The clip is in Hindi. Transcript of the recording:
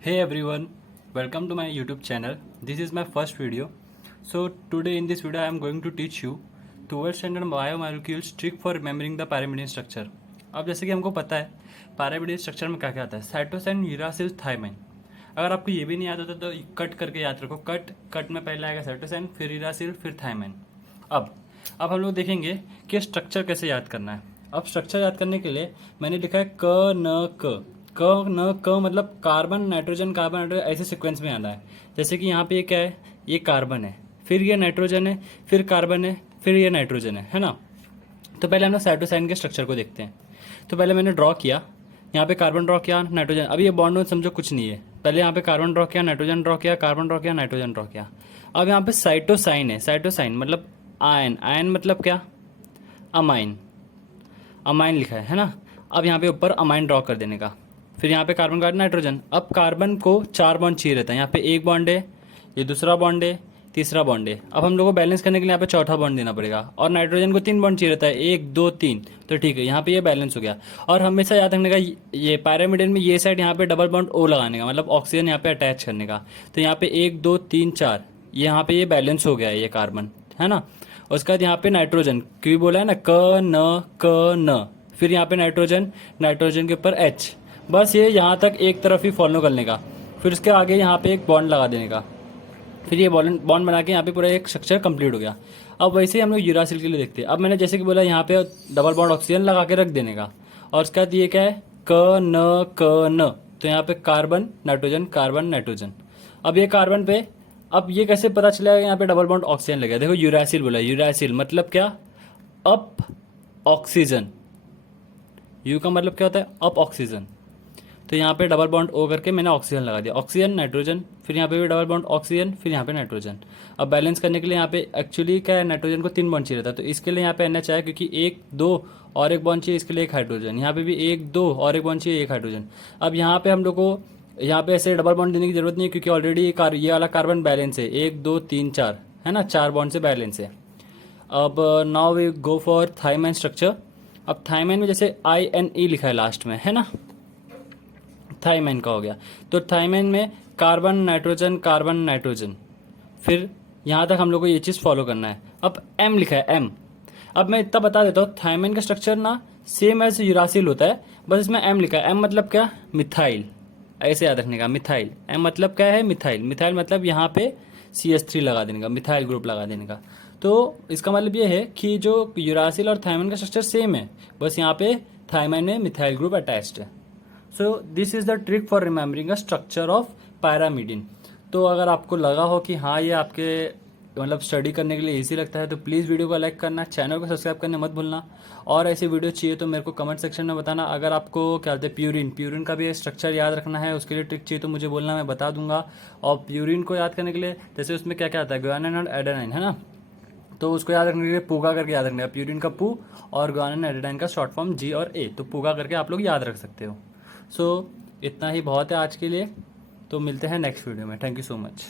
Hey everyone, welcome to my YouTube channel. This is my first video. So today in this video I am going to teach you 12th standard biomolecules trick for remembering the pyrimidine structure. अब जैसे कि हमको पता है pyrimidine स्ट्रक्चर में क्या क्या आता है, साइटोसिन, यूरासिल, थायमाइन. अगर आपको ये भी नहीं याद होता तो कट करके याद रखो. कट में पहले आएगा साइटोसिन, फिर यूरासिल, फिर थायमाइन. अब अब हम लोग देखेंगे कि स्ट्रक्चर कैसे याद करना है. अब स्ट्रक्चर याद करने के लिए मैंने लिखा है क मतलब कार्बन नाइट्रोजन ऐसे सीक्वेंस में आना है. जैसे कि यहाँ पे ये क्या है, ये कार्बन है, फिर ये नाइट्रोजन है, फिर कार्बन है, फिर ये नाइट्रोजन है ना. तो पहले हम लोग साइटोसाइन के स्ट्रक्चर को देखते हैं. तो पहले मैंने ड्रॉ किया, यहाँ पे कार्बन ड्रॉ किया, नाइट्रोजन. अभी ये बॉन्ड समझो कुछ नहीं है. पहले यहाँ पे कार्बन ड्रॉ किया, नाइट्रोजन ड्रॉ किया, कार्बन ड्रॉ किया, नाइट्रोजन ड्रॉ किया. अब यहाँ पे साइटोसाइन है. साइटोसाइन मतलब आयन मतलब क्या, अमाइन लिखा है ना. अब यहाँ पे ऊपर अमाइन ड्रॉ कर देने का. फिर यहाँ पे कार्बन का नाइट्रोजन. अब कार्बन को 4 बॉन्ड चाहिए रहता है. यहाँ पे एक बॉन्ड है, ये दूसरा बॉन्ड है, तीसरा बॉन्ड है. अब हम लोग को बैलेंस करने के लिए यहाँ पे चौथा बॉन्ड देना पड़ेगा. और नाइट्रोजन को 3 बॉन्ड चाहिए रहता है, 1 2 3. तो ठीक है, यहाँ पे ये बैलेंस हो गया. और हमेशा याद रखने का, ये पायरामिडिन में ये साइड यहाँ पे डबल बॉन्ड ओ लगाने का, मतलब ऑक्सीजन यहाँ पे अटैच करने का. तो यहाँ पे 1 2 3 4, यहाँ पे ये बैलेंस हो गया है, ये कार्बन है ना. उसके बाद यहाँ पे नाइट्रोजन, क्योंकि बोला है ना क न. फिर यहाँ पे नाइट्रोजन के ऊपर एच. बस ये यहाँ तक एक तरफ ही फॉलो करने का. फिर उसके आगे यहाँ पे एक बॉन्ड लगा देने का. फिर ये बॉन्ड बना के यहाँ पे पूरा एक स्ट्रक्चर कंप्लीट हो गया. अब वैसे ही हम लोग यूरासिल के लिए देखते हैं. अब मैंने जैसे कि बोला यहाँ पे डबल बॉन्ड ऑक्सीजन लगा के रख देने का. और उसके बाद ये क्या है, क न. तो यहाँ पे कार्बन नाइट्रोजन. अब ये कार्बन पे, अब ये कैसे पता चलेगा यहाँ पे डबल बॉन्ड ऑक्सीजन लगा. देखो यूरासिल बोला, यूरासिल मतलब क्या, अप ऑक्सीजन. यू का मतलब क्या होता है, अप ऑक्सीजन. तो यहाँ पे डबल बॉन्ड ओ करके मैंने ऑक्सीजन लगा दिया, ऑक्सीजन नाइट्रोजन. फिर यहाँ पे भी डबल बॉन्ड ऑक्सीजन, फिर यहाँ पे नाइट्रोजन. अब बैलेंस करने के लिए यहाँ पे एक्चुअली क्या है, नाइट्रोजन को 3 बॉन्ड चाहिए था. तो इसके लिए यहाँ पे NH आया, क्योंकि 1 2 और एक बॉन्ड चाहिए, इसके लिए एक हाइड्रोजन. यहाँ पे भी 1 2 और एक बॉन्ड चाहिए, एक हाइड्रोजन. अब यहाँ पे हम लोग को यहाँ पे ऐसे डबल बॉन्ड देने की जरूरत नहीं है, क्योंकि ऑलरेडी ये वाला कार्बन बैलेंस है, 1 2 3 4 है ना, 4 बॉन्ड से बैलेंस है. अब now we go for thiamine structure. अब थायमाइन में जैसे INE लिखा है लास्ट में, है ना, थायमाइन का हो गया. तो थायमाइन में कार्बन नाइट्रोजन. फिर यहाँ तक हम लोग को ये चीज़ फॉलो करना है. अब M लिखा है, M. अब मैं इतना बता देता हूँ, थायमाइन का स्ट्रक्चर ना सेम एज यूरासिल होता है, बस इसमें M लिखा है. M मतलब क्या, मिथाइल. ऐसे याद रखने का, मिथाइल. M मतलब क्या है, मिथाइल मतलब यहाँ पे CH3 लगा देने का, मिथाइल ग्रुप लगा देने का. तो इसका मतलब ये है कि जो यूरासिल और थायमाइन का स्ट्रक्चर सेम है, बस यहाँ पे थायमाइन में मिथाइल ग्रुप अटैच्ड है. So this is the trick for remembering a structure of pyrimidine. तो अगर आपको लगा हो कि हाँ ये आपके मतलब स्टडी करने के लिए इजी लगता है, तो प्लीज़ वीडियो को लाइक करना, चैनल को सब्सक्राइब करना मत भूलना. और ऐसे वीडियो चाहिए तो मेरे को कमेंट सेक्शन में बताना. अगर आपको क्या बोलते हैं, प्यूरिन का भी स्ट्रक्चर याद रखना है, उसके लिए ट्रिक चाहिए तो मुझे बोलना, मैं बता दूंगा. और प्यूरिन को याद करने के लिए जैसे उसमें क्या क्या आता है, ग्वानिन और एडेनाइन है ना, तो उसको याद रखने के लिए पूगा करके याद रखना है. प्यूरिन का पू और ग्वानिन एडेनाइन का शॉर्ट फॉर्म G और A, तो पूगा करके आप लोग याद रख सकते हो. सो इतना ही बहुत है आज के लिए. तो मिलते हैं नेक्स्ट वीडियो में. Thank you so much.